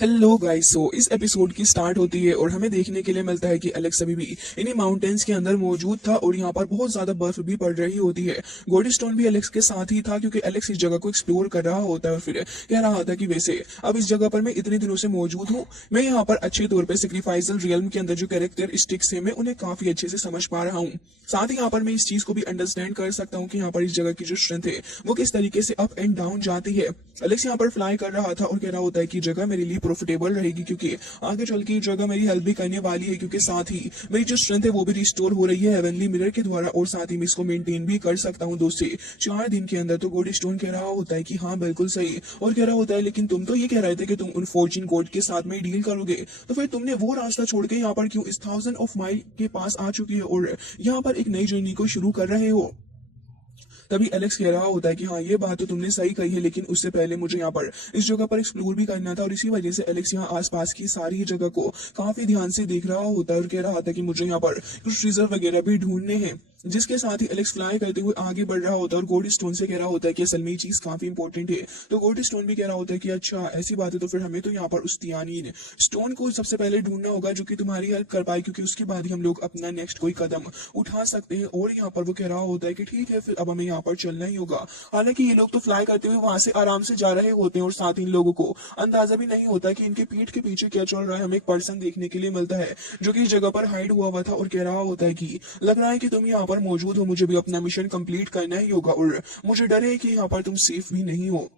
Hello guys. सो इस episode की start होती है और हमें देखने के लिए मिलता है कि एलेक्स अभी भी इन्हीं माउंटेन्स के अंदर मौजूद था और यहाँ पर बहुत ज्यादा बर्फ भी पड़ रही होती है। गोल्ड स्टोन भी एलेक्स के साथ ही था क्योंकि एलेक्स इस जगह को एक्सप्लोर कर रहा होता है और फिर कह रहा था कि वैसे अब इस जगह पर मैं इतने दिनों से मौजूद हूँ, मैं यहाँ पर अच्छे तौर पर सेक्रीफाइसल रियल्म के अंदर जो कैरेक्टरिस्टिक्स है मैं उन्हें काफी अच्छे से समझ पा रहा हूँ। साथ ही यहाँ पर मैं इस चीज को भी अंडरस्टैंड कर सकता हूँ कि यहाँ पर इस जगह की जो स्ट्रेंथ है वो किस तरीके से अप एंड डाउन जाती है। एलेक्स यहाँ पर फ्लाई कर रहा था और कह रहा होता है कि जगह मेरे लिए प्रॉफिटेबल रहेगी क्योंकि आगे चल के जगह मेरी हेल्प भी करने वाली है, क्योंकि साथ ही मेरी जो स्ट्रेंथ है वो भी रिस्टोर हो रही है हेवनली मिरर के द्वारा और साथ ही मैं इसको मेंटेन भी कर सकता हूँ 2 से 4 दिन के अंदर। तो गोल्ड स्टोन कह रहा होता है कि हाँ बिल्कुल सही, और कह रहा होता है लेकिन तुम तो ये कह रहे थे कि तुम उन फॉर्चून कोड के साथ में डील करोगे, तो फिर तुमने वो रास्ता छोड़ के यहाँ पर क्यों इस 1000 माइल के पास आ चुकी है और यहाँ पर एक नई जर्नी को शुरू कर रहे हो। तभी एलेक्स कह रहा होता है कि हाँ ये बात तो तुमने सही कही है, लेकिन उससे पहले मुझे यहाँ पर इस जगह पर एक्सप्लोर भी करना था और इसी वजह से एलेक्स यहाँ आसपास की सारी ही जगह को काफी ध्यान से देख रहा होता है और कह रहा था कि मुझे यहाँ पर कुछ रिजर्व वगैरह भी ढूंढने हैं। जिसके साथ ही एलेक्स फ्लाई करते हुए आगे बढ़ रहा होता है और गोल्ड स्टोन से कह रहा होता है कि असल में ये चीज काफी इंपॉर्टेंट है। तो गोल्ड स्टोन भी कह रहा होता है कि अच्छा ऐसी बात है, तो फिर हमें तो यहाँ पर उस तियानीन स्टोन को सबसे पहले ढूंढना होगा जो कि तुम्हारी हेल्प कर पाए, क्योंकि उसके बाद ही हम लोग अपना नेक्स्ट कोई कदम उठा सकते हैं। और यहाँ पर वो कह रहा होता है कि ठीक है फिर अब हमें यहाँ पर चलना ही होगा। हालांकि ये लोग तो फ्लाई करते हुए वहां से आराम से जा रहे होते हैं और साथ इन लोगों को अंदाजा भी नहीं होता कि इनके पीठ के पीछे क्या चल रहा है। हमें एक पर्सन देखने के लिए मिलता है जो कि इस जगह पर हाइड हुआ था और कह रहा होता है कि लग रहा है कि तुम यहाँ पर मौजूद हो, मुझे भी अपना मिशन कंप्लीट करना ही होगा और मुझे डर है कि यहाँ पर तुम सेफ भी नहीं हो।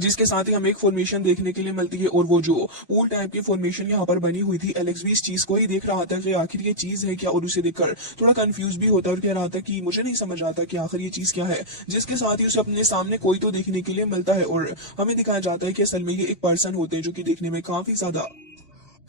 जिसके साथ ही हमें एक फॉर्मेशन देखने के लिए मिलती है और वो जो पूल टाइप की फॉर्मेशन यहाँ पर बनी हुई थी, एलेक्स भी इस चीज को ही देख रहा था कि आखिर ये चीज है क्या, और उसे देखकर थोड़ा कंफ्यूज भी होता है और कह रहा था कि मुझे नहीं समझ आता कि आखिर ये चीज क्या है। जिसके साथ ही उसे अपने सामने कोई तो देखने के लिए मिलता है और हमें दिखाया जाता है कि असल में ये एक पर्सन होते हैं जो कि देखने में काफी ज्यादा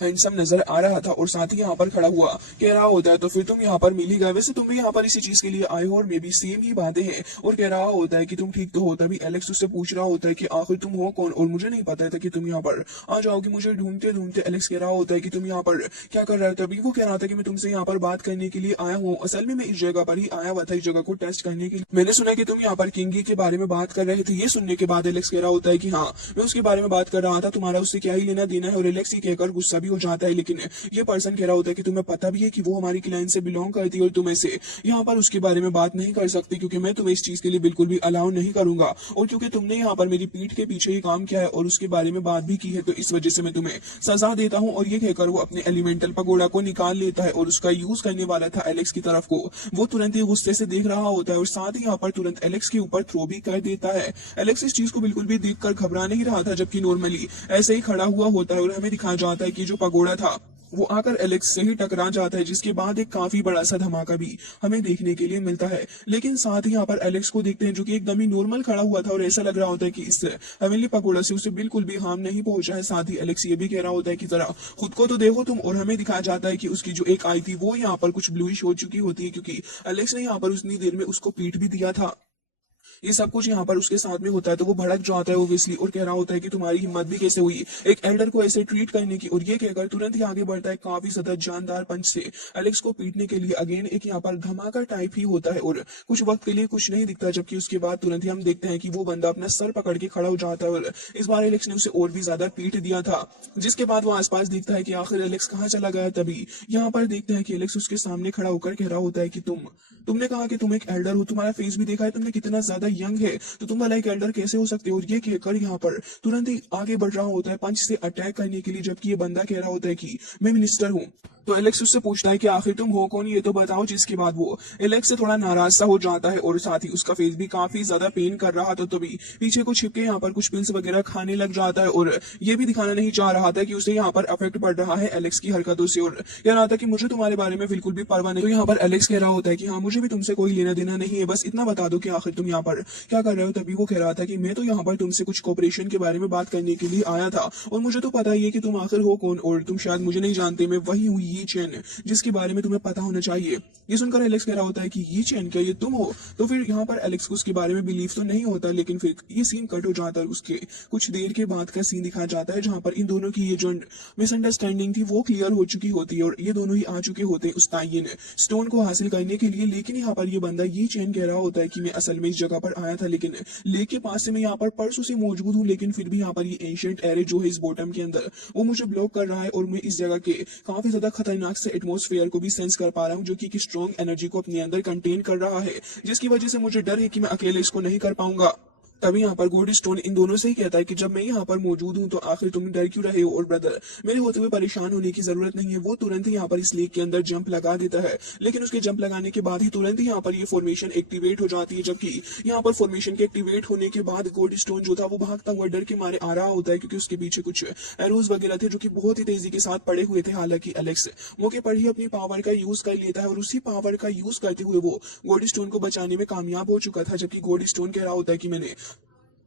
हैंडसम नजर आ रहा था और साथ ही यहाँ पर खड़ा हुआ कह रहा होता है तो फिर तुम यहाँ पर मिल ही गए, वैसे तुम भी यहाँ पर इसी चीज के लिए आए हो और मे भी सेम ही बातें हैं। और कह रहा होता है कि तुम ठीक तो हो। तभी एलेक्स उससे पूछ रहा होता है कि आखिर तुम हो कौन, और मुझे नहीं पता था कि तुम यहाँ पर आ जाओगे मुझे ढूंढते ढूंढते। एलेक्स कह रहा होता है कि तुम यहाँ पर क्या कर रहे हो। तभी वो कह रहा था कि मैं तुमसे यहाँ पर बात करने के लिए आया हूँ, असल में मैं इस जगह पर ही आया हुआ था इस जगह को टेस्ट करने के लिए। मैंने सुना कि तुम यहाँ पर किंगी के बारे में बात कर रहे थे। ये सुनने के बाद एलेक्स कह रहा होता है कि हाँ मैं उसके बारे में बात कर रहा था, तुम्हारा उससे क्या ही लेना देना है। और एलेक्स ये कहकर गुस्सा भी हो जाता है, लेकिन ये पर्सन कह रहा होता है कि तुम्हें पता भी है कि वो हमारी क्लाइंट से बिलोंग करती है और तुम ऐसे यहाँ पर उसके बारे में बात नहीं कर सकती, क्योंकि मैं तुम्हें इस चीज के लिए बिल्कुल भी अलाउ नहीं करूंगा। और क्योंकि तुमने यहाँ पर मेरी पीठ के पीछे ही काम किया है और उसके बारे में बात भी की है, तो इस वजह से मैं तुम्हें सजा देता हूँ। और ये कहकर वो अपने एलिमेंटल पगोड़ा को निकाल लेता है और उसका यूज करने वाला था एलेक्स की तरफ को, वो तुरंत ही गुस्से से देख रहा होता है और साथ ही यहाँ पर तुरंत एलेक्स के ऊपर थ्रो भी कर देता है। एलेक्स इस चीज को बिल्कुल भी देखकर घबरा नहीं रहा था, जबकि नॉर्मली ऐसे ही खड़ा हुआ होता है और हमें दिखाया जाता है कि जो पगोड़ा था वो आकर एलेक्स से ही टकरा जाता है, जिसके बाद एक काफी बड़ा सा धमाका भी हमें देखने के लिए मिलता है। लेकिन साथ ही यहाँ पर एलेक्स को देखते हैं जो कि एकदम ही नॉर्मल खड़ा हुआ था और ऐसा लग रहा होता है कि इस हवेली पकौड़ा से उसे बिल्कुल भी हार्म नहीं पहुंचा है। साथ ही एलेक्स ये भी कह रहा होता है कि जरा खुद को तो देखो तुम, और हमें दिखाया जाता है कि उसकी जो एक आई थी वो यहाँ पर कुछ ब्लूइश हो चुकी होती है, क्योंकि एलेक्स ने यहाँ पर उतनी देर में उसको पीट भी दिया था। ये सब कुछ यहाँ पर उसके साथ में होता है, तो वो भड़क जाता है ओब्वियसली और कह रहा होता है कि तुम्हारी हिम्मत भी कैसे हुई एक एल्डर को ऐसे ट्रीट करने की। और ये कहकर तुरंत ही आगे बढ़ता है काफी ज्यादा जानदार पंच से एलेक्स को पीटने के लिए। अगेन एक यहाँ पर धमाका टाइप ही होता है और कुछ वक्त के लिए कुछ नहीं दिखता, जबकि उसके बाद तुरंत ही हम देखते हैं कि वो बंदा अपना सर पकड़ के खड़ा हो जाता है और इस बार एलेक्स ने उसे और भी ज्यादा पीट दिया था। जिसके बाद वो आसपास देखता है कि आखिर एलेक्स कहाँ चला गया। तभी यहाँ पर देखते हैं कि एलेक्स उसके सामने खड़ा होकर कह रहा होता है कि तुमने कहा कि तुम एक एल्डर हो, तुम्हारा फेस भी देखा है तुमने कितना ज्यादा यंग है, तो तुम भला एक एल्डर कैसे हो सकते हो। और ये कहकर यहाँ पर तुरंत ही आगे बढ़ रहा होता है पंच से अटैक करने के लिए, जबकि ये बंदा कह रहा होता है कि मैं मिनिस्टर हूँ। तो एलेक्स उससे पूछता है कि आखिर तुम हो कौन, ये तो बताओ। जिसके बाद वो एलेक्स से थोड़ा नाराज सा हो जाता है और साथ ही उसका फेस भी काफी ज्यादा पेन कर रहा था। तो भी पीछे को छिपके यहाँ पर कुछ पिल्स वगैरह खाने लग जाता है और ये भी दिखाना नहीं चाह रहा था कि उसे यहाँ पर अफेक्ट पड़ रहा है एलेक्स की हरकतों से, और कह रहा था कि मुझे तुम्हारे बारे में बिल्कुल भी परवाह नहीं। तो यहाँ पर एलेक्स कह रहा होता है कि हाँ मुझे भी तुमसे कोई लेना देना नहीं है, बस इतना बता दो कि आखिर तुम यहाँ पर क्या कर रहे हो। तभी वो कह रहा था कि मैं तो यहाँ पर तुमसे कुछ कोऑपरेशन के बारे में बात करने के लिए आया था, और मुझे तो पता ही है कि तुम आखिर हो कौन, और तुम शायद मुझे नहीं जानते, मैं वही हूँ ये चैन जिसके बारे में तुम्हें पता होना चाहिए। ये सुनकर एलेक्स कह रहा होता है कि ये चैन क्या, ये तुम हो? तो फिर यहाँ पर एलेक्स को उसके बारे में बिलीव तो नहीं होता, लेकिन फिर ये सीन कट हो जाता है। उसके कुछ देर के बाद का सीन दिखाया जाता है जहां पर इन दोनों की ये जो मिसअंडरस्टैंडिंग थी वो क्लियर हो चुकी होती है और ये दोनों ही आ चुके होते हैं उस तायन स्टोन को हासिल करने के लिए। लेकिन यहाँ पर ये बंदा ये चैन कह रहा होता है कि मैं असल में इस जगह पर आया था, लेकिन लेक के पास से मैं यहाँ पर परसों से मौजूद हूँ, लेकिन फिर भी यहाँ पर ये एंशिएंट एरे जो है इस बॉटम के अंदर वो मुझे ब्लॉक कर रहा है और मैं इस जगह के काफी ज्यादा खतरनाक से एटमोस्फेयर को भी सेंस कर पा रहा हूँ, जो कि एक स्ट्रॉन्ग एनर्जी को अपने अंदर कंटेन कर रहा है, जिसकी वजह से मुझे डर है कि मैं अकेले इसको नहीं कर पाऊंगा। तभी यहाँ पर गोल्ड स्टोन इन दोनों से ही कहता है कि जब मैं यहाँ पर मौजूद हूँ तो आखिर तुम डर क्यों रहे हो, और ब्रदर मेरे होते हुए परेशान होने की जरूरत नहीं है। वो तुरंत ही यहाँ पर इस लेक के अंदर जंप लगा देता है, लेकिन उसके जंप लगाने के बाद ही तुरंत ही यहाँ पर ये फॉर्मेशन एक्टिवेट हो जाती है, जबकि यहाँ पर फॉर्मेशन के एक्टिवेट होने के बाद गोल्ड स्टोन जो था वो भागता हुआ डर के मारे आ रहा होता है, क्योंकि उसके पीछे कुछ एरोज वगैरह थे जो कि बहुत ही तेजी के साथ पड़े हुए थे। हालांकि एलेक्स मौके पर ही अपनी पावर का यूज कर लेता है और उसी पावर का यूज करते हुए वो गोल्ड स्टोन को बचाने में कामयाब हो चुका था, जबकि गोल्ड स्टोन कह रहा होता है कि मैंने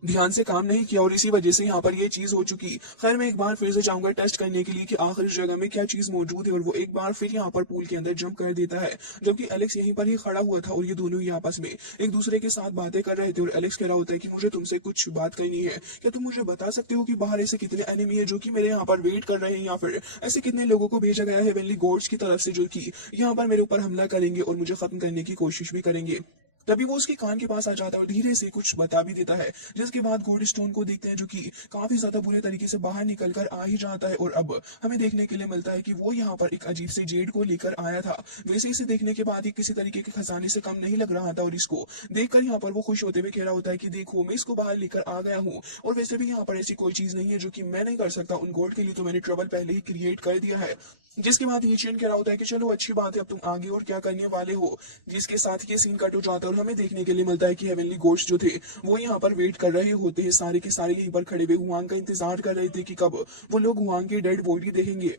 ध्यान से काम नहीं किया और इसी वजह से यहाँ पर ये चीज हो चुकी। खैर मैं एक बार फिर से चाहूंगा टेस्ट करने के लिए कि आखिर इस जगह में क्या चीज मौजूद है, और वो एक बार फिर यहाँ पर पूल के अंदर जंप कर देता है, जबकि एलेक्स यहीं पर ही खड़ा हुआ था और ये दोनों ही आपस में एक दूसरे के साथ बातें कर रहे थे। और एलेक्स कह रहा होता है कि मुझे तुमसे कुछ बात करनी है, क्या तुम मुझे बता सकते हो कि बाहर ऐसे कितने एनिमी है जो कि मेरे यहाँ पर वेट कर रहे हैं, या फिर ऐसे कितने लोगों को भेजा गया है हेवनली गॉड्स की तरफ से जो कि यहाँ पर मेरे ऊपर हमला करेंगे और मुझे खत्म करने की कोशिश भी करेंगे। तभी वो उसके कान के पास आ जाता है और धीरे से कुछ बता भी देता है, जिसके बाद गोल्ड स्टोन को देखते हैं जो कि काफी ज्यादा बुरे तरीके से बाहर निकल कर आ ही जाता है। और अब हमें देखने के लिए मिलता है कि वो यहाँ पर एक अजीब से जेड को लेकर आया था। वैसे इसे देखने के बाद ही किसी तरीके के खजाने से कम नहीं लग रहा था, और इसको देखकर यहाँ पर वो खुश होते हुए कह रहा होता है कि देखो मैं इसको बाहर लेकर आ गया हूँ, और वैसे भी यहाँ पर ऐसी कोई चीज नहीं है जो कि मैं नहीं कर सकता। उन गोल्ड के लिए तो मैंने ट्रबल पहले ही क्रिएट कर दिया है। जिसके बाद ये चेन कह रहा होता है कि चलो अच्छी बात है, अब तुम आगे और क्या करने वाले हो। जिसके साथ ये सीन कट हो जाता है और हमें देखने के लिए मिलता है कि हेवनली गोड्स जो थे वो यहाँ पर वेट कर रहे होते हैं, सारे के सारे यहीं पर खड़े हुए हुआंग का इंतजार कर रहे थे कि कब वो लोग हुआंग की डेड बॉडी देखेंगे।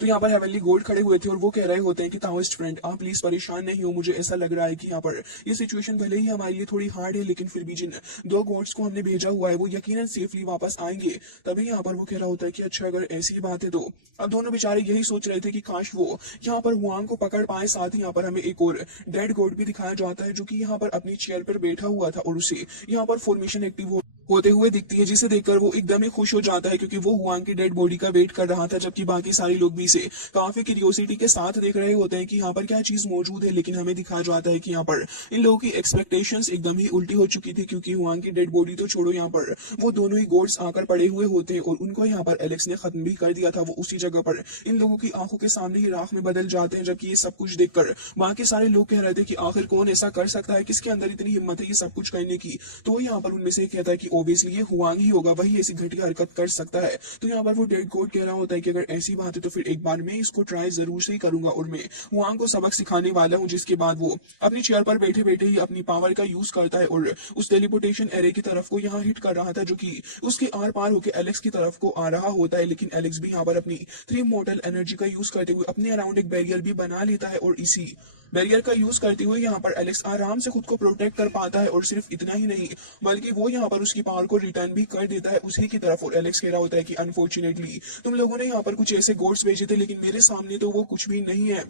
तो यहाँ पर हेवनली गोल्ड खड़े हुए थे और वो कह रहे होते हैं कि ताओइस्ट फ्रेंड आप प्लीज परेशान नहीं हो, मुझे ऐसा लग रहा है कि यहाँ पर ये सिचुएशन भले ही हमारे लिए थोड़ी हार्ड है, लेकिन फिर भी जिन दो गॉड्स को हमने भेजा हुआ है वो यकीनन सेफली वापस आएंगे। तभी यहाँ पर वो कह रहा होता है कि अच्छा अगर ऐसी बात है तो अब दोनों बेचारे यही सोच रहे थे कि काश वो यहाँ पर हुआंग को पकड़ पाए। साथ ही यहाँ पर हमें एक और डेड गॉड भी दिखाया जाता है जो कि यहाँ पर अपनी चेयर पर बैठा हुआ था और उसे यहाँ पर फॉर्मेशन एक्टिव होते हुए दिखती है, जिसे देखकर वो एकदम ही खुश हो जाता है, क्योंकि वो हुआंग की डेड बॉडी का वेट कर रहा था, जबकि बाकी सारे लोग भी इसे काफी क्यूरियोसिटी के साथ देख रहे होते हैं कि यहाँ पर क्या चीज मौजूद है। लेकिन हमें दिखाया जाता है कि यहाँ पर इन लोगों की एक्सपेक्टेशंस एकदम ही उल्टी हो चुकी थी, क्योंकि हुआंग की डेड बॉडी तो छोड़ो, यहाँ पर वो दोनों ही गोड्स आकर पड़े हुए होते हैं और उनको यहाँ पर एलेक्स ने खत्म भी कर दिया था। वो उसी जगह पर इन लोगों की आंखों के सामने ही राख में बदल जाते हैं, जबकि ये सब कुछ देखकर बाकी सारे लोग कह रहे थे कि आखिर कौन ऐसा कर सकता है, किसके अंदर इतनी हिम्मत है ये सब कुछ करने की। तो यहाँ पर उनमें से कहता है कि ओब्वियसली ये हुआंग ही होगा, वही ऐसी घटिया हरकत कर सकता है। तो यहाँ पर वो डेड गोड कह रहा होता है कि अगर ऐसी बात है तो फिर एक बार मैं इसको ट्राई जरूर से ही करूंगा और मैं हुआंग को सबक सिखाने वाला हूँ। जिसके बाद वो अपनी चेयर पर बैठे बैठे ही अपनी पावर का यूज करता है और उस टेलीपोर्टेशन एरे की तरफ को यहाँ हिट कर रहा था, जो कि उसके आर पार होकर एलेक्स की तरफ को आ रहा होता है। लेकिन एलेक्स भी यहाँ पर अपनी 3 मॉडल एनर्जी का यूज करते हुए अपने अराउंड एक बैरियर भी बना लेता है और इसी बैरियर का यूज करते हुए यहाँ पर एलेक्स आराम से खुद को प्रोटेक्ट कर पाता है। और सिर्फ इतना ही नहीं बल्कि वो यहाँ पर उसकी पावर को रिटर्न भी कर देता है उसी की तरफ। और एलेक्स कह रहा होता है कि अनफॉर्चुनेटली तुम लोगों ने यहाँ पर कुछ ऐसे गोड्स भेजे थे, लेकिन मेरे सामने तो वो कुछ भी नहीं है।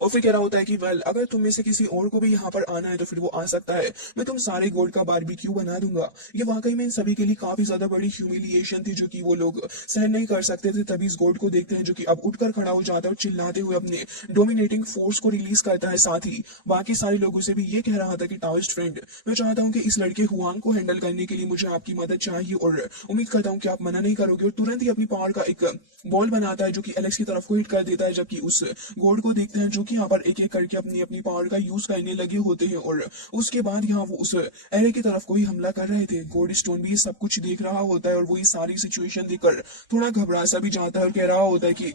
और फिर कह रहा होता है कि वेल अगर तुम में से किसी और को भी यहाँ पर आना है तो फिर वो आ सकता है, मैं तुम सारे गोल्ड का बारबेक्यू बना दूंगा। ये वाकई में इन सभी के लिए काफी ज्यादा बड़ी ह्यूमिलिएशन थी, जो कि वो लोग सहन नहीं कर सकते थे। तभी इस गोल्ड को देखते हैं जो कि अब उठकर खड़ा हो जाता है और चिल्लाते हुए अपने डोमिनेटिंग फोर्स को रिलीज करता है। साथ ही बाकी सारे लोगों से भी ये कह रहा था कि टाओइस्ट फ्रेंड मैं चाहता हूँ कि इस लड़के हुआंग को हैंडल करने के लिए मुझे आपकी मदद चाहिए और उम्मीद करता हूँ कि आप मना नहीं करोगे। और तुरंत ही अपनी पावर का एक बॉल बनाता है जो कि एलेक्स की तरफ को हिट कर देता है, जबकि उस गोल्ड को देखते हैं जो कि यहाँ पर एक एक करके अपनी अपनी पावर का यूज करने लगे होते हैं। और उसके बाद यहाँ वो उस एरे की तरफ को ही हमला कर रहे थे। गोल्ड स्टोन भी सब कुछ देख रहा होता है और वो ये सारी सिचुएशन देखकर थोड़ा घबरा सा भी जाता है और कह रहा होता है कि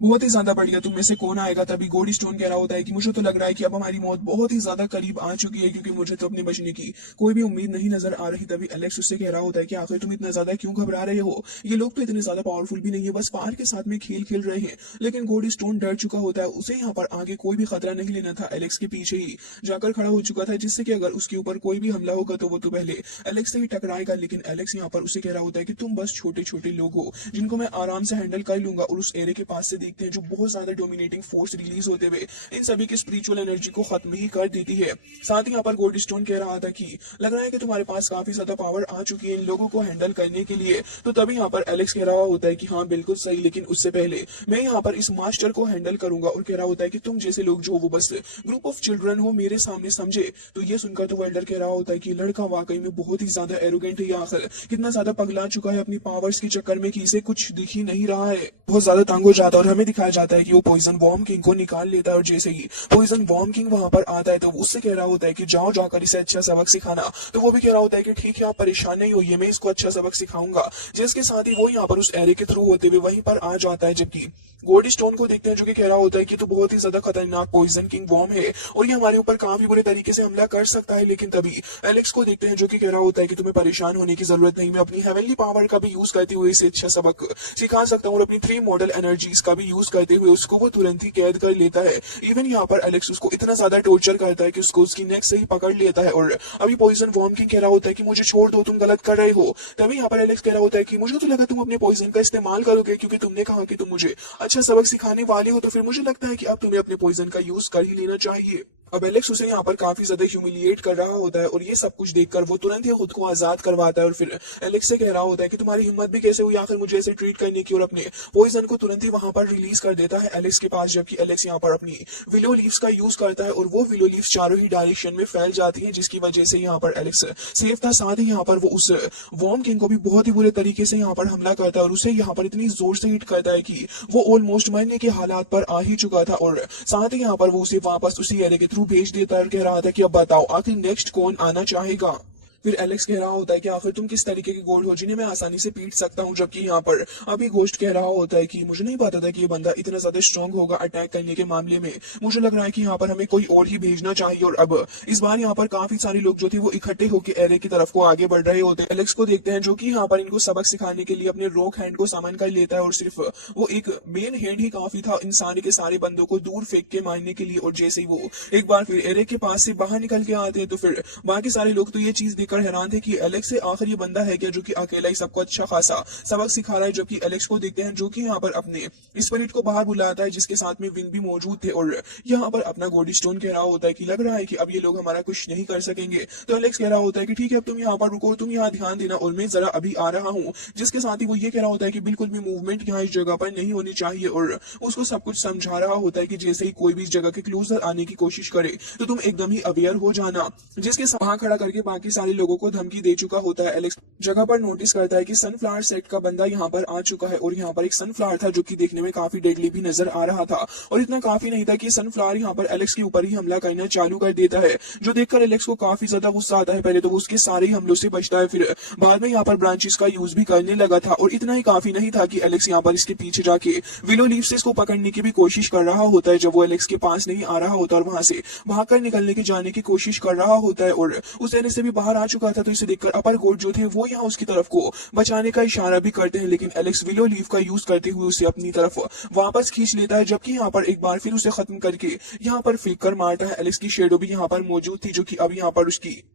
बहुत ही ज्यादा बढ़िया, तुम में से कौन आएगा। तभी गोल्ड स्टोन कह रहा होता है कि मुझे तो लग रहा है कि अब हमारी मौत बहुत ही ज्यादा करीब आ चुकी है, क्योंकि मुझे तो अपने बचने की कोई भी उम्मीद नहीं नजर आ रही। तभी एलेक्स उससे कह रहा होता है कि आखिर तुम इतना ज्यादा क्यों घबरा रहे हो, ये लोग तो इतने ज्यादा पावरफुल भी नहीं है, बस पार के साथ में खेल खेल रहे हैं। लेकिन गोल्ड स्टोन डर चुका होता है, उसे यहाँ पर आगे कोई भी खतरा नहीं लेना था। एलेक्स के पीछे ही जाकर खड़ा हो चुका था, जिससे कि अगर उसके ऊपर कोई भी हमला होगा तो वो तो पहले एलेक्स से ही टकराएगा। लेकिन एलेक्स यहाँ पर उसे कह रहा होता है कि तुम बस छोटे छोटे लोग हो जिनको मैं आराम से हैंडल कर लूंगा। और उस एरे के पास से दिखते हैं जो बहुत ज्यादा डोमिनेटिंग फोर्स रिलीज होते हुए इन सभी की स्पिरिचुअल एनर्जी को खत्म ही कर देती है। साथ ही यहाँ पर गोल्ड स्टोन कह रहा था कि लग रहा है कि तुम्हारे पास काफी ज्यादा पावर आ चुकी है इन लोगों को हैंडल करने के लिए। तो तभी यहाँ पर एलेक्स कह रहा होता है कि हाँ बिल्कुल सही, लेकिन उससे पहले मैं यहाँ पर इस मास्टर को हैंडल करूंगा। और कह रहा होता है कि तुम जैसे लोग जो वो बस ग्रुप ऑफ चिल्ड्रन हो मेरे सामने समझे। तो ये सुनकर तो वेल्डर कह रहा होता है कि लड़का वाकई में बहुत ही ज्यादा एरोगेंट है, आखिर कितना ज्यादा पगला चुका है अपनी पावर्स के चक्कर में कि इसे कुछ दिख ही नहीं रहा है। बहुत ज्यादा तंग हो जाता है और हमें दिखाया जाता है कि वो पॉइजन वॉर्म किंग को निकाल लेता है। और जैसे ही पॉइजन वॉर्म किंग वहां पर आता है तो उससे कह रहा होता है कि जाओ जाकर इसे अच्छा सबक सिखाना। तो वो भी कह रहा होता है कि ठीक है आप परेशान नहीं होइए, मैं इसको अच्छा सबक सिखाऊंगा। जिसके साथ ही वो यहाँ पर उस एरे के थ्रू होते हुए वहीं पर आ जाता है। जबकि गोल्ड स्टोन को देखते हैं जो कि कह रहा होता है कि तो बहुत ही ज्यादा खतरनाक पॉइजन किंग वॉर्म है और ये हमारे ऊपर काफी बुरे तरीके से हमला कर सकता है। लेकिन तभी एलेक्स को देखते हैं जो कि कह रहा होता है कि तुम्हें परेशान होने की जरूरत नहीं, मैं अपनी हेवनली पावर का भी यूज करते हुए इसे अच्छा सबक सिखा सकता हूँ और अपनी 3 मॉडल एनर्जीज का भी यूज करते हुए उसको वो तुरंत ही कैद कर लेता है। इवन यहाँ पर एलेक्स उसको इतना ज्यादा टॉर्चर करता है कि उसको उसकी नेक से ही पकड़ लेता है। और अभी पॉइजन वॉर्म किंग कह रहा होता है कि मुझे छोड़ दो, तुम गलत कर रहे हो। तभी यहाँ पर एलेक्स कह रहा होता है कि मुझे तो लगा तुम अपने पॉइजन का इस्तेमाल करोगे क्योंकि तुमने कहा कि तुम मुझे अच्छा सबक सिखाने वाले हो, तो फिर मुझे लगता है कि अब तुम्हें अपने पॉइजन का यूज कर ही लेना चाहिए। अब एलेक्स उसे यहाँ पर काफी ज्यादा ह्यूमिलिएट कर रहा होता है और ये सब कुछ देखकर वो तुरंत ही खुद को आजाद करवाता है और फिर एलेक्स से कह रहा होता है कि तुम्हारी हिम्मत भी कैसे हुई आखिर मुझे ऐसे ट्रीट करने की, और अपने पॉइजन को तुरंत ही वहां पर रिलीज कर देता है एलेक्स के पास। जबकि एलेक्स यहाँ पर अपनी विलो लीव्स का यूज करता है और वो विलो लीव्स चारों ही डायरेक्शन में फैल जाती है, जिसकी वजह से यहाँ पर एलेक्स सेफ था। साथ ही यहाँ पर वो उस वॉर्म किंग को भी बहुत ही बुरे तरीके से यहाँ पर हमला करता है और उसे यहाँ पर इतनी जोर से हिट करता है कि वो ऑलमोस्ट मरने के हालात पर आ ही चुका था। और साथ ही यहाँ पर वो उसे वापस उसी एरे के थ्रू भेज देता है और कह रहा था कि अब बताओ आखिर नेक्स्ट कौन आना चाहेगा। फिर एलेक्स कह रहा होता है कि आखिर तुम किस तरीके के गोल्ड हो जिन्हें मैं आसानी से पीट सकता हूं। जबकि यहाँ पर अभी घोस्ट कह रहा होता है कि मुझे नहीं पता था कि ये बंदा इतना ज्यादा स्ट्रांग होगा अटैक करने के मामले में, मुझे लग रहा है कि यहाँ पर हमें कोई और ही भेजना चाहिए। और अब इस बार यहाँ पर काफी सारे लोग जो थे वो इकट्ठे होकर एरे की तरफ को आगे बढ़ रहे होते हैं। एलेक्स को देखते हैं जो कि यहाँ पर इनको सबक सिखाने के लिए अपने रॉक हैंड को सामान कर लेता है और सिर्फ वो एक मेन हैंड ही काफी था इन सारे के सारे बंदों को दूर फेंक के मारने के लिए। और जैसे ही वो एक बार फिर एरे के पास से बाहर निकल के आते हैं तो फिर बाकी सारे लोग तो ये चीज देखकर हैरान थे कि एलेक्स से आखिर ये बंदा है क्या जो कि अकेला ही सबको अच्छा खासा सबक सिखा रहा है। जबकि एलेक्स को देखते हैं जो कि यहाँ पर अपने स्पिरिट को बाहर बुलाता है जिसके साथ में विंग भी मौजूद थे और यहाँ पर अपना गोल्ड स्टोन कह रहा होता है कि लग रहा है कि अब ये लोग हमारा कुछ नहीं कर सकेंगे। तो एलेक्स कह रहा होता है कि ठीक है अब तुम यहाँ पर रुको, तुम यहाँ ध्यान देना और मैं जरा अभी आ रहा हूँ। जिसके साथ ही वो ये कह रहा होता है कि बिल्कुल भी मूवमेंट यहाँ इस जगह पर नहीं होनी चाहिए और उसको सब कुछ समझा रहा होता है कि जैसे ही कोई भी इस जगह के क्लोजर आने की कोशिश करे तो तुम एकदम ही अवेयर हो जाना। जिसके वहां खड़ा करके बाकी सारे लोगों को धमकी दे चुका होता है। एलेक्स जगह पर नोटिस करता है कि सनफ्लावर सेट का बंदा यहाँ पर आ चुका है और यहाँ पर एक सनफ्लावर था जो कि देखने में काफी डेडली भी नजर आ रहा था। और इतना काफी नहीं था कि सनफ्लावर यहाँ पर एलेक्स के ऊपर ही हमला करना चालू कर देता है, जो देखकर एलेक्स को काफी ज्यादा गुस्सा आता है। पहले तो वो उसके सारे ही हमलों से बचता है, फिर बाद में यहाँ पर ब्रांचेस का यूज भी करने लगा था। और इतना ही काफी नहीं था कि एलेक्स यहाँ पर इसके पीछे जाके विलो लीफ से इसको पकड़ने की भी कोशिश कर रहा होता है जब वो एलेक्स के पास नहीं आ रहा होता और वहां से भागकर निकलने की जाने की कोशिश कर रहा होता है। और उस एरे से भी बाहर आ चुका था, तो इसे देखकर अपर कोर्ट जो थे वो यहाँ उसकी तरफ को बचाने का इशारा भी करते हैं, लेकिन एलेक्स विलो लीफ का यूज करते हुए उसे अपनी तरफ वापस खींच लेता है। जबकि यहाँ पर एक बार फिर उसे खत्म करके यहाँ पर फेंक कर मारता है। एलेक्स की शेडो भी यहाँ पर मौजूद थी जो कि अब यहाँ पर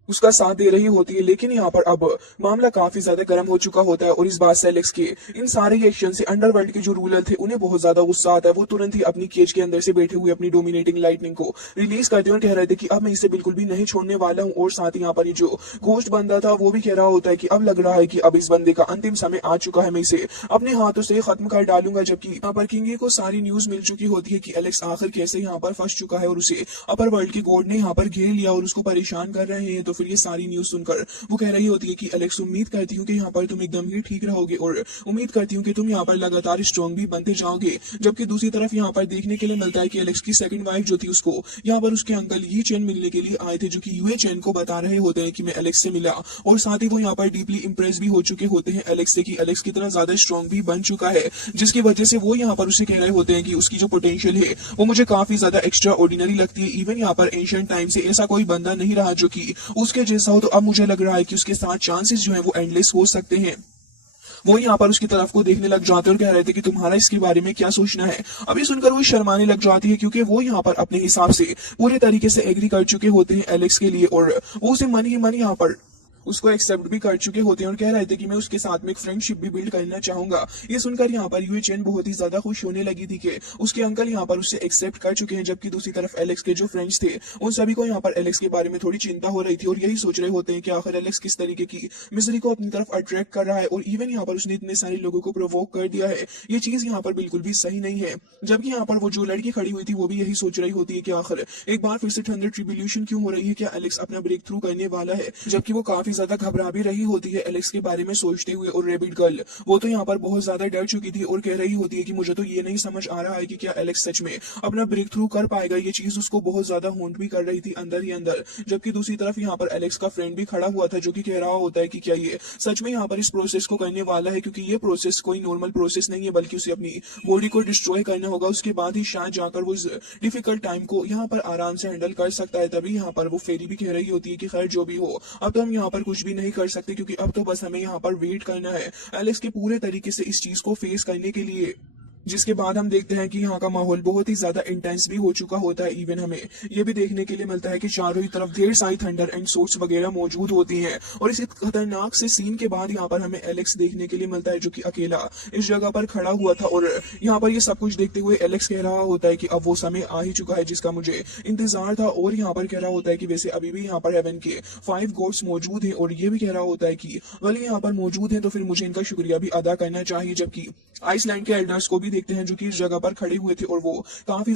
उसका साथ दे रही होती है, लेकिन यहाँ पर अब मामला काफी ज्यादा गर्म हो चुका होता है। और इस बात से एलेक्स के इन सारे एक्शन से अंडरवर्ल्ड के जो रूलर थे उन्हें बहुत ज्यादा गुस्सा आता है। वो तुरंत ही अपनी केज के अंदर से बैठे हुए अपनी डोमिनेटिंग लाइटनिंग को रिलीज करते हुए कह रहे थे कि अब मैं इसे बिल्कुल भी नहीं छोड़ने वाला हूँ। और साथ ही यहाँ पर ये जो घोस्ट बंदा था वो भी कह रहा होता है कि अब लग रहा है कि अब इस बंदे का अंतिम समय आ चुका है, मैं इसे अपने हाथों से खत्म कर डालूंगा। जबकि यहाँ पर किंग को सारी न्यूज मिल चुकी होती है कि एलेक्स आखिर कैसे यहाँ पर फंस चुका है और उसे अपर वर्ल्ड के गॉड ने यहाँ पर घेर लिया और उसको परेशान कर रहे हैं। तो फिर ये सारी न्यूज सुनकर वो कह रही होती है कि एलेक्स उम्मीद करती हूँ कि यहाँ पर तुम एकदम ही ठीक रहोगे और उम्मीद करती हूँ कि तुम यहाँ पर लगातार स्ट्रॉन्ग भी बनते जाओगे। जबकि दूसरी तरफ यहाँ पर देखने के लिए मिलता है कि एलेक्स की सेकंड वाइफ जो थी उसको यहाँ पर उसके अंकल यी चैन मिलने के लिए आए थे, जो कि यूए चैन को बता रहे होते हैं कि मैं एलेक्स से मिला। और साथ ही वो यहाँ पर डीपली इंप्रेस भी हो चुके होते हैं एलेक्स से कि एलेक्स कितना ज्यादा स्ट्रॉन्ग भी बन चुका है, जिसकी वजह से वो यहाँ पर उसे कह रहे होते हैं कि उसकी जो पोटेंशियल है वो मुझे काफी ज्यादा एक्स्ट्रा ऑर्डिनरी लगती है। इवन यहाँ पर एंशिएंट टाइम से ऐसा कोई बंदा नहीं रहा जो कि उसके जैसा हो, तो अब मुझे लग रहा है कि उसके साथ चांसेस जो है वो एंडलेस हो सकते हैं। वो यहाँ पर उसकी तरफ को देखने लग जाते और कह रहे थे कि तुम्हारा इसके बारे में क्या सोचना है। अभी सुनकर वो शर्माने लग जाती है क्योंकि वो यहाँ पर अपने हिसाब से पूरे तरीके से एग्री कर चुके होते हैं एलेक्स के लिए और वो उसे मन ही मन यहाँ पर उसको एक्सेप्ट भी कर चुके होते हैं और कह रहे थे कि मैं उसके साथ में एक फ्रेंडशिप भी बिल्ड करना चाहूंगा। ये सुनकर यहाँ पर यूए चेन बहुत ही ज्यादा खुश होने लगी थी कि उसके अंकल यहाँ पर उससे एक्सेप्ट कर चुके हैं, जबकि दूसरी तरफ एलेक्स के जो फ्रेंड्स थे उन सभी को यहाँ पर एलेक्स के बारे में थोड़ी चिंता हो रही थी और यही सोच रहे होते हैं कि आखिर एलेक्स किस तरीके की मिस्री को अपनी तरफ अट्रैक्ट कर रहा है और इवन यहाँ पर उसने इतने सारे लोगों को प्रोवोक कर दिया है। ये चीज यहाँ पर बिल्कुल भी सही नहीं है। जबकि यहाँ पर वो जो लड़की खड़ी हुई थी वो भी यही सोच रही होती है कि आखिर एक बार फिर से थंडर ट्रिब्यूलेशन क्यों हो रही है, क्या एलेक्स अपना ब्रेक थ्रू करने वाला है। जबकि वो काफी ज्यादा घबरा भी रही होती है एलेक्स के बारे में सोचते हुए। और रेबिट गर्ल वो तो यहाँ पर बहुत ज्यादा डर चुकी थी और कह रही होती है कि मुझे तो ये नहीं समझ आ रहा है कि क्या एलेक्स सच में अपना ब्रेक थ्रू कर पाएगा। ये चीज उसको बहुत ज्यादा होंट भी कर रही थी अंदर ही अंदर। जबकि दूसरी तरफ यहाँ पर एलेक्स का फ्रेंड भी खड़ा हुआ था जो कि कह रहा होता है कि क्या ये सच में यहाँ पर इस प्रोसेस को करने वाला है, क्योंकि ये प्रोसेस कोई नॉर्मल प्रोसेस नहीं है बल्कि उसे अपनी बॉडी को डिस्ट्रॉय करना होगा। उसके बाद ही शायद जाकर वो डिफिकल्ट टाइम को यहाँ पर आराम से हैंडल कर सकता है। तभी यहाँ पर वो फेरी भी कह रही होती है कि खैर जो भी हो, अब तो हम यहाँ पर कुछ भी नहीं कर सकते, क्योंकि अब तो बस हमें यहाँ पर वेट करना है एलेक्स के पूरे तरीके से इस चीज को फेस करने के लिए। जिसके बाद हम देखते हैं कि यहाँ का माहौल बहुत ही ज्यादा इंटेंस भी हो चुका होता है। इवन हमें ये भी देखने के लिए मिलता है कि चारों ही तरफ ढेर सारी थंडर एंड सोर्स वगैरह मौजूद होती हैं। और इस खतरनाक से सीन के बाद यहाँ पर हमें एलेक्स देखने के लिए मिलता है जो कि अकेला इस जगह पर खड़ा हुआ था। और यहाँ पर ये सब कुछ देखते हुए एलेक्स कह रहा होता है कि अब वो समय आ ही चुका है जिसका मुझे इंतजार था। और यहाँ पर कह रहा होता है कि वैसे अभी भी यहाँ पर हेवन के 5 गॉड्स मौजूद हैं। और ये भी कह रहा होता है कि वाले यहाँ पर मौजूद हैं तो फिर मुझे इनका शुक्रिया भी अदा करना चाहिए। जबकि आइसलैंड के एल्डर्स को भी देखते हैं जो कि इस जगह पर खड़े हुए थे और वो काफी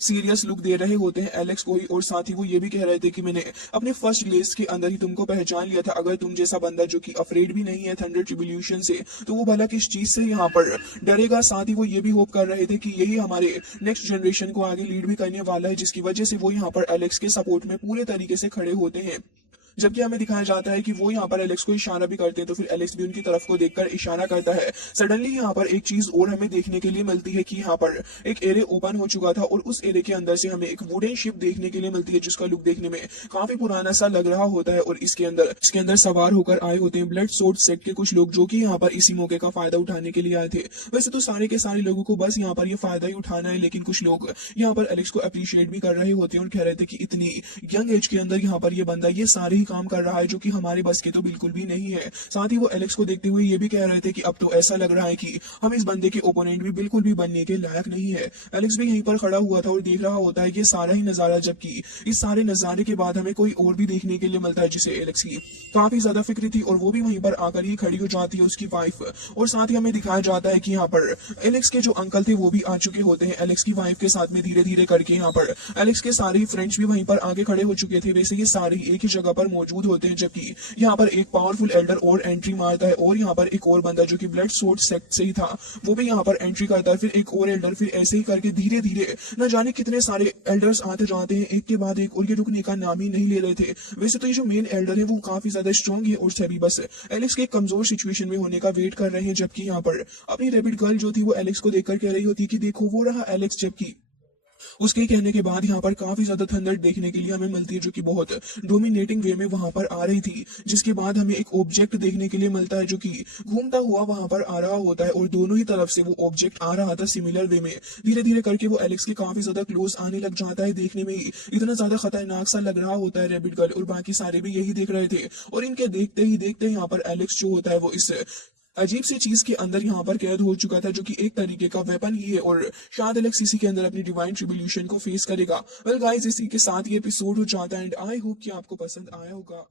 सीरियस लुक दे रहे होते हैं एलेक्स को ही। और साथ ही वो ये भी कह रहे थे कि मैंने अपने फर्स्ट ग्लेस के अंदर ही तुमको पहचान लिया था। अगर तुम जैसा बंदा जो कि अफ्रेड भी नहीं है थंडर ट्रिब्यूलेशन से, तो वो भला किस चीज से यहाँ पर डरेगा। साथ ही वो ये भी होप कर रहे थे कि यही हमारे नेक्स्ट जनरेशन को आगे लीड भी करने वाला है, जिसकी वजह से वो यहाँ पर एलेक्स के सपोर्ट में पूरे तरीके से खड़े होते हैं। जबकि हमें दिखाया जाता है कि वो यहाँ पर एलेक्स को इशारा भी करते हैं तो फिर एलेक्स भी उनकी तरफ को देखकर इशारा करता है। सडनली यहाँ पर एक चीज और हमें देखने के लिए मिलती है कि यहाँ पर एक एरे ओपन हो चुका था और उस एरे के अंदर से हमें एक वुडन शिप देखने के लिए मिलती है जिसका लुक देखने में काफी पुराना सा लग रहा होता है। और इसके अंदर सवार होकर आए होते हैं ब्लड सोर्ड सेट के कुछ लोग जो कि यहाँ पर इसी मौके का फायदा उठाने के लिए आए थे। वैसे तो सारे के सारे लोगों को बस यहाँ पर ये फायदा ही उठाना है, लेकिन कुछ लोग यहाँ पर एलेक्स को अप्रिशिएट भी कर रहे होते हैं और कह रहे थे कि इतनी यंग एज के अंदर यहाँ पर ये बंदा ये सारे ही काम कर रहा है जो कि हमारे बस के तो बिल्कुल भी नहीं है। साथ ही वो एलेक्स को देखते हुए ये भी कह रहे थे कि अब तो ऐसा लग रहा है कि हम इस बंदे के ओपोनेंट भी बिल्कुल भी बनने के लायक नहीं है। एलेक्स भी यहीं पर खड़ा हुआ था और देख रहा होता है कि सारा ही नजारा, जबकि इस सारे नजारे के बाद हमें कोई और भी देखने के लिए मिलता है जिसे एलेक्स की काफी ज्यादा फिक्र थी और वो भी वहीं पर आकर ही खड़ी हो जाती है उसकी वाइफ। और साथ ही हमें दिखाया जाता है कि यहाँ पर एलेक्स के जो अंकल थे वो भी आ चुके होते हैं एलेक्स की वाइफ के साथ में धीरे धीरे करके। यहाँ पर एलेक्स के सारे फ्रेंड्स भी वहीं पर आगे खड़े हो चुके थे। वैसे ये सारे एक ही जगह पर मौजूद होते हैं, जबकि यहाँ पर एक पावरफुल एल्डर और एंट्री मारता है और यहाँ पर एक और बंदा जो कि ब्लड सोर्ड सेक्ट से ही था वो भी यहाँ पर एंट्री करता है। फिर एक और एल्डर, फिर ऐसे ही करके धीरे धीरे न जाने कितने सारे एल्डर्स आते जाते हैं एक के बाद एक, और ये रुकने का नाम ही नहीं ले रहे थे। वैसे तो ये जो मेन एल्डर है वो काफी ज्यादा स्ट्रॉन्ग है और सभी बस एलेक्स के कमजोर सिचुएशन में होने का वेट कर रहे हैं। जबकि यहाँ पर अपनी रेबिट गर्ल जो थी वो एलेक्स को देखकर कह रही होती है कि देखो वो रहा एलेक्स। जबकि उसके कहने के बाद यहाँ पर काफी ज्यादा थंडर देखने के लिए हमें मिलती है जो कि बहुत डोमिनेटिंग वे में वहां पर आ रही थी। जिसके बाद हमें एक ऑब्जेक्ट देखने के लिए मिलता है जो कि घूमता हुआ वहां पर आ रहा होता है और दोनों ही तरफ से वो ऑब्जेक्ट आ रहा था सिमिलर वे में। धीरे धीरे करके वो एलेक्स के काफी ज्यादा क्लोज आने लग जाता है। देखने में ही इतना ज्यादा खतरनाक सा लग रहा होता है रेबिट गर्ल, और बाकी सारे भी यही देख रहे थे। और इनके देखते ही देखते यहाँ पर एलेक्स जो होता है वो इस अजीब सी चीज के अंदर यहाँ पर कैद हो चुका था जो कि एक तरीके का वेपन ही है और शायद एलेक्स इसी के अंदर अपनी डिवाइन ट्रिब्यूलेशन को फेस करेगा। वेल गाइस, इसी के साथ ये एपिसोड हो जाता है एंड आई होप कि आपको पसंद आया होगा।